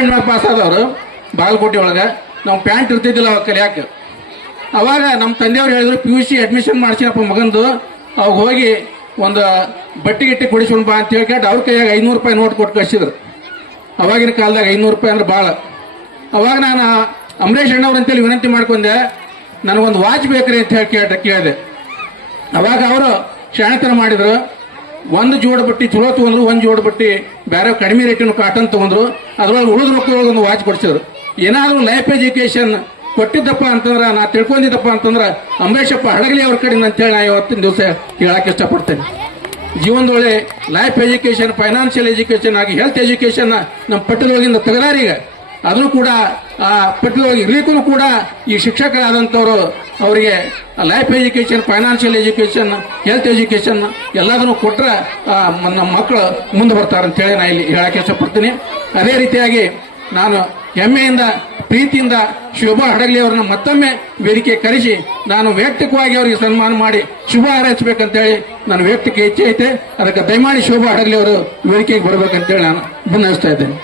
End ಮೇಲೆ pass ಆದವರು ಬಾಗಲಕೋಟೆ ಒಳಗೆ. ನಾವು ಪ್ಯಾಂಟ್ ಇರ್ತಿದ್ದಿಲ್ಲ ಅವಾಗ ಕಲಿಯಾಕ. ಅವಾಗ ನಮ್ಮ ತಂದೆಯವ್ರು ಹೇಳಿದ್ರು PUC ಅಡ್ಮಿಷನ್ ಮಾಡ್ಸಿನಪ್ಪ ಮಗಂದು, ಅವಾಗ ಹೋಗಿ ಒಂದು ಬಟ್ಟೆ ಗಿಟ್ಟಿ ಕೊಡಿಸ್ಕೊಂಡು ಬಾ ಅಂತ ಹೇಳ್ಕೊಂಡು ಅವ್ರ ಕೈಯಾಗ 500 ರೂಪಾಯಿ ನೋಟ್ ಕೊಟ್ಟು ಕಳಿಸಿದ್ರು. ಅವಾಗಿನ ಕಾಲದಾಗ 500 ರೂಪಾಯಿ ಅಂದ್ರೆ ಭಾಳ. ಅವಾಗ ನಾನು ಅಂಬರೀಷ್ ಅಣ್ಣವ್ರು ಅಂತೇಳಿ ವಿನಂತಿ ಮಾಡ್ಕೊಂಡೆ, ನನಗೊಂದು ವಾಚ್ ಬೇಕ್ರಿ ಅಂತ ಹೇಳಿ ಕೇಳಿದೆ. ಅವಾಗ ಅವರು ಶಾಣತನ ಮಾಡಿದ್ರು. ಒಂದು ಜೋಡ್ ಬಟ್ಟಿ ಚಲೋ ತಗೊಂಡ್ರು, ಒಂದು ಜೋಡ್ ಬಟ್ಟಿ ಬೇರೆ ಕಡಿಮೆ ರೇಟಿನ ಕಾಟನ್ ತಗೊಂಡ್ರು. ಅದ್ರೊಳಗೆ ಉಳಿದ ರೊಕ್ಕದೊಳಗೆ ಒಂದು ವಾಚ್ ಕೊಡಿಸಿದ್ರು. ಏನಾದರೂ ಲೈಫ್ ಎಜುಕೇಶನ್ ಕೊಟ್ಟಿದ್ದಪ್ಪ ಅಂತಂದ್ರೆ, ನಾ ತಿಳ್ಕೊಂಡಿದ್ದಪ್ಪ ಅಂತಂದ್ರೆ ಅಂಬರೀಷಪ್ಪ ಹಡಗಲಿ ಅವ್ರ ಕಡೆ ಅಂತೇಳಿ ನಾ ಇವತ್ತಿನ ದಿವಸ ಹೇಳಕ್ಕೆ ಇಷ್ಟಪಡ್ತೇನೆ. ಜೀವನದೊಳಗೆ ಲೈಫ್ ಎಜುಕೇಶನ್, ಫೈನಾನ್ಷಿಯಲ್ ಎಜುಕೇಶನ್ ಆಗಿ ಹೆಲ್ತ್ ಎಜುಕೇಶನ್ ನಮ್ಮ ಪಟ್ಟದೊಳಗಿಂದ ತೆಗೆದಾರೀಗ. ಅದನ್ನು ಕೂಡ ಆ ಪಟ್ಟದೊಳಗೆ ಇರ್ಲಿಕ್ಕೂ ಕೂಡ ಈ ಶಿಕ್ಷಕರಾದಂಥವ್ರು ಅವರಿಗೆ life education, financial education, health education ಎಲ್ಲದನ್ನು ಕೊಟ್ಟರೆ ನಮ್ಮ ಮಕ್ಕಳು ಮುಂದೆ ಬರ್ತಾರೆ ಅಂತೇಳಿ ನಾ ಇಲ್ಲಿ ಹೇಳಕ್ಕೆ ಇಷ್ಟಪಡ್ತೀನಿ. ಅದೇ ರೀತಿಯಾಗಿ ನಾನು ಹೆಮ್ಮೆಯಿಂದ ಪ್ರೀತಿಯಿಂದ ಶೋಭಾ ಹಡಗಲಿ ಅವರನ್ನ ಮತ್ತೊಮ್ಮೆ ವೇದಿಕೆ ಕರೆಸಿ ನಾನು ವೈಯಕ್ತಿಕವಾಗಿ ಅವರಿಗೆ ಸನ್ಮಾನ ಮಾಡಿ ಶುಭ ಹಾರೈಸಬೇಕಂತೇಳಿ ನನ್ನ ವೈಯಕ್ತಿಕ ಇಚ್ಛೆ ಐತೆ. ಅದಕ್ಕೆ ದಯಮಾಡಿ ಶೋಭಾ ಹಡಗಲಿ ಅವರು ವೇದಿಕೆಗೆ ಬರಬೇಕಂತೇಳಿ ನಾನು ಭಿನ್ನಯಿಸ್ತಾ ಇದ್ದೇನೆ.